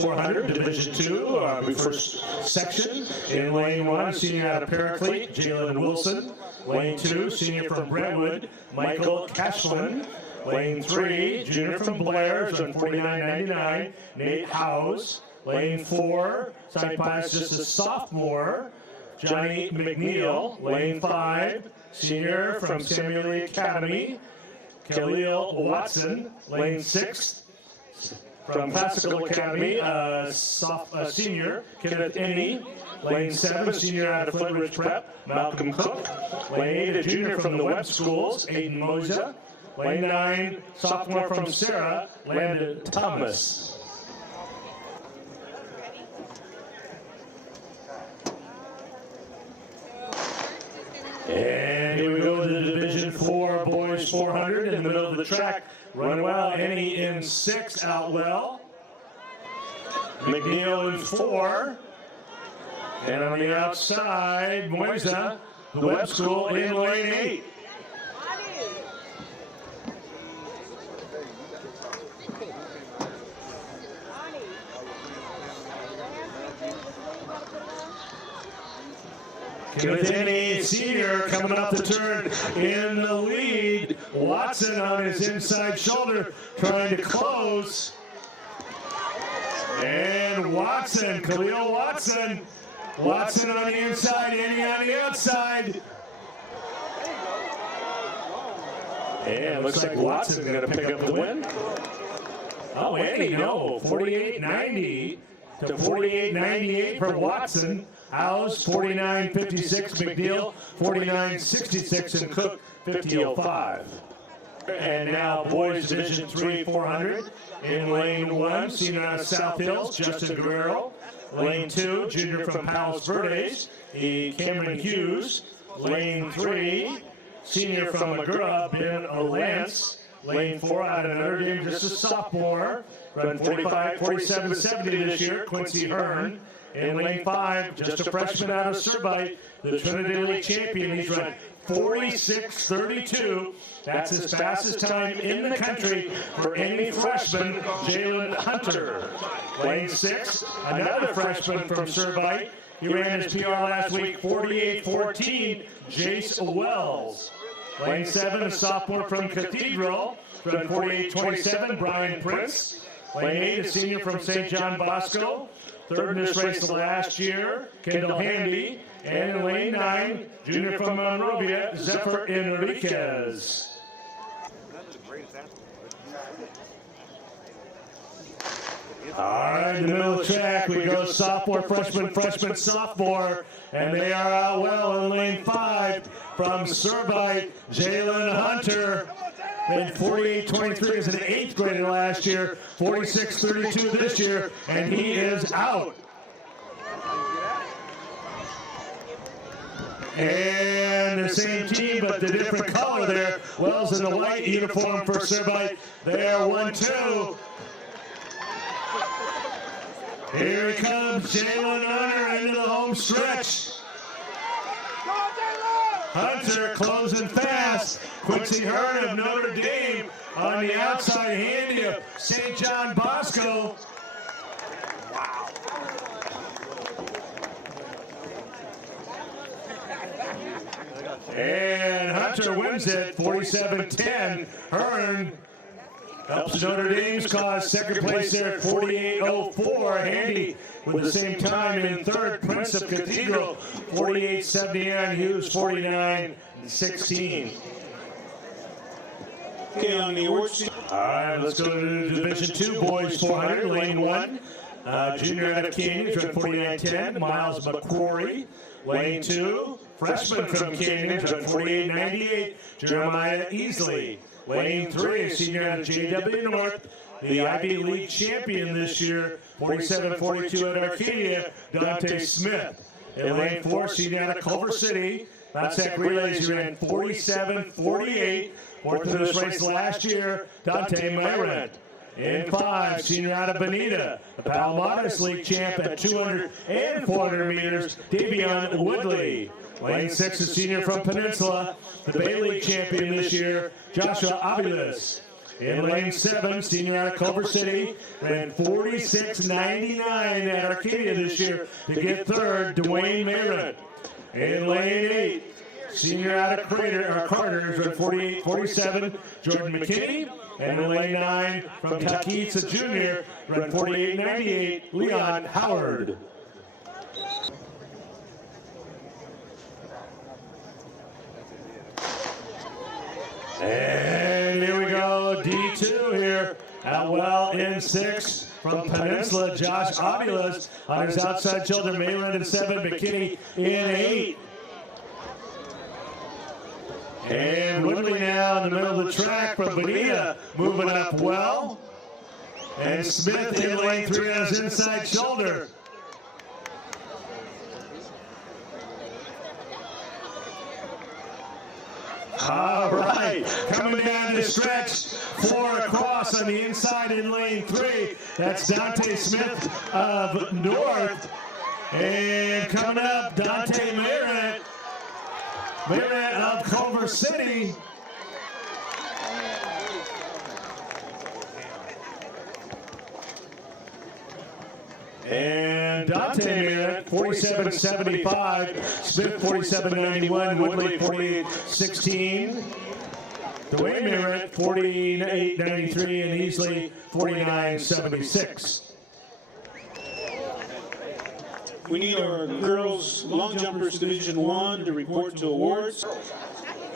400, Division II, first section. In lane 1, senior out of Paraclete, Jaelen Wilson. Lane 2, senior from Brentwood, Michael Cashlin. Lane 3, junior from Blair, on 49.99, Nate Howes. Lane 4, side pass just a sophomore, Johnny McNeil. Lane 5, senior from Samuel Academy, Khalil Watson. Lane 6, from Classical Academy, senior, Kenneth Enney. Lane 7, senior out of Flint Ridge Prep, Malcolm Cook. Lane 8, a junior from the Webb Schools, Aiden Moza. Lane 9, sophomore from Sarah, Landon Thomas. And here we go to the Division IV Boys 400 in the middle of the track. Run well, Enney in 6, out well. McNeil in 4. And on the outside, Moisa, the Webb School in lane 8. Kenneth Enney, senior, coming up the turn in the lead. Watson on his inside shoulder, trying to close. And Watson, Khalil Watson. Watson on the inside, Enney on the outside. And looks like Watson's going to pick up the win. Oh, Enney, no, 48.90 to 48.98 for Watson. Howes, 49.56, McNeil, 49.66, and Cook, 50.05. And now boys Division III 400 in lane 1, senior out of South Hills, Justin Guerrero. Lane 2, junior from Palos Verdes, Cameron Hughes. Lane 3, senior from Magura, Ben Olance. Lane 4, out of Notre Dame, just a sophomore, run 47.70 this year, Quincy Hearn. In lane 5, just a freshman out of Servite, the Trinity League champion. He's run 46.32. That's his fastest time in the country for any freshman, Jaelen Hunter. Lane 6, another freshman from Servite. He ran his PR last week, 48.14, Jace Wells. Lane 7, a sophomore from Cathedral, run 48.27, Brian Prince. Lane 8, a senior from St. John Bosco. Third in this race last year, Kendall Handy. And in lane 9, junior from Monrovia, Zephyr Enriquez. All right, in the middle of the track, we go sophomore, freshman, sophomore. And they are out well in lane 5 from Servite, Jaelen Hunter. Made 48.23 as an 8th grader last year, 46.32 this year, and he is out. And the same team, but the different color there. Wells in the white uniform for Servite. They are 1-2. Here he comes, Jaelen Hunter into the home stretch. Hunter closing fast. Quincy Hearn of Notre Dame on the outside, Handy of St. John Bosco. Wow. And Hunter wins it, 47-10. Hearn helps Notre Dame's cause. Second place there at 48.04. Handy with the same time in third. Prince of Cathedral, 48.79. Hughes, 49.16. Okay, on the awards. All right, let's go to Division II Boys 400, lane 1. Junior out of Canyon, run 49.10. Miles McQuarrie. Lane 2, freshman from Canyon, run 48.98. Jeremiah Easley. Lane 3, senior out of JW North, the Ivy League champion this year, 47.42 at Arcadia, Dontay Smith. In lane 4, senior out of Culver City, Mountsack Relays, he ran 47.48. Fourth in this race last year, Dontay Mayrant. In 5, senior out of Bonita, the Palomares League champ at 200 and 400 meters, Davion Woodley. Lane 6, a senior from Peninsula, the Bay League champion this year, Joshua Aviles. In lane 7, senior out of Culver City, ran 46.99 at Arcadia this year to get third, Dwayne Mayrant. In lane 8, senior out of Carter's, ran 48.47, Jordan McKinney. And in lane 9, from Takitsa Jr., ran 48.98, Leon Howard. And here we go, D2 here, out well in 6 from Peninsula, Josh Aviles on his outside shoulder, Mayrant in 7, McKinney in 8. And Woodley now in the middle of the track from Bonita, moving up well. And Smith in lane 3 on his inside shoulder. All right, coming down the stretch, 4 across on the inside in lane 3. That's Dontay Smith of North. And coming up, Dontay Mayrant of Culver City. And Dontay Mayrant, 47.75. Smith, 47.91. Woodley, 48.16. Dwayne Mayrant, 48.93. And Easley, 49.76. We need our girls long jumpers Division 1 to report to awards.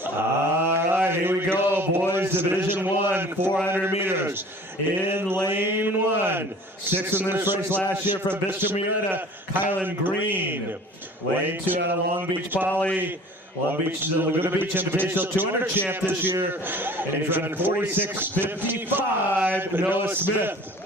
All right, here we go, boys. Division 1, 400 meters. In lane 1, 6th in this race last year from Vista Murrieta, Kylan Green. Lane 2 out of Long Beach Poly. Long Beach, the Laguna Beach Invitational 200 champ this year. And he's running 46.55, Noah Smith.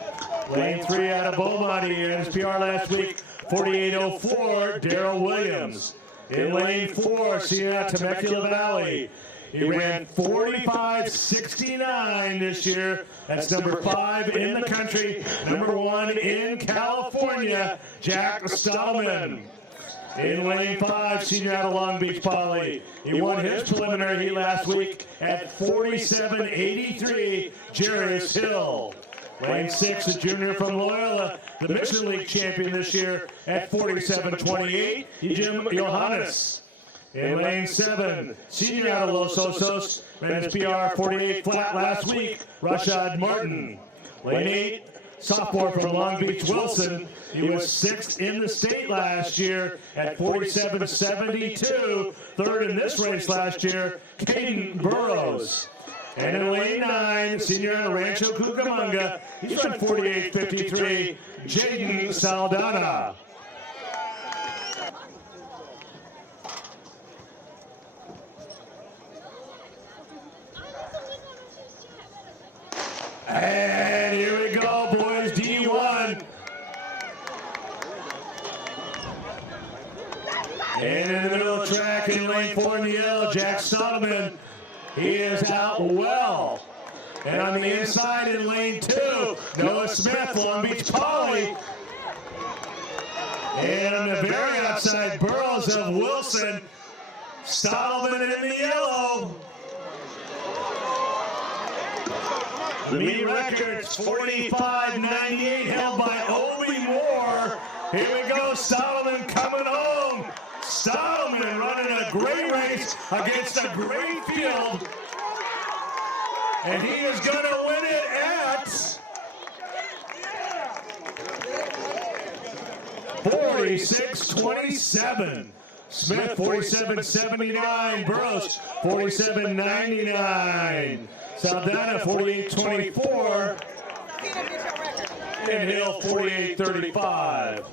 Lane 3 out of Beaumont, he had his PR last week, 48.04, Darrell Williams. In lane 4, senior out Temecula Valley. He ran 45.69 this year. That's number 5 in the country, number 1 in California, Jack Stadlman. In lane 5, senior out of Long Beach Poly. He won his preliminary heat last week at 47.83, Jarius Hill. Lane 6, a junior from Loyola, the Mission League champion this year at 47.28, Jim Johannes. In lane 7, senior out of Los Osos, ran his PR 48 flat last week, Rashad Martin. Lane 8, sophomore from Long Beach Wilson, he was 6th in the state last year at 47.72, 3rd in this race last year, Caden Burrows. And in lane 9, senior out of Rancho Cucamonga, he's run 48.53, Jaden Saldana. And here we go, boys, D1. And in the middle of the track, in lane 4 in the yellow, Jack Stadlman. He is out well. And on the inside in lane 2, Noah Smith, Long Beach Poly. And on the very outside, Burrows of Wilson, Stadlman in the yellow. The meet record's 45.98 held by Obi Moore. Here we go, Stadlman coming home. Stadlman running a great race against a great field. And he is going to win it at 46.27. Smith, 47.79. Burrows, 47.99. Saldana, 48.24. And Hill, 48.35.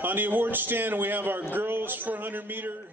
On the award stand, we have our girls 400 meter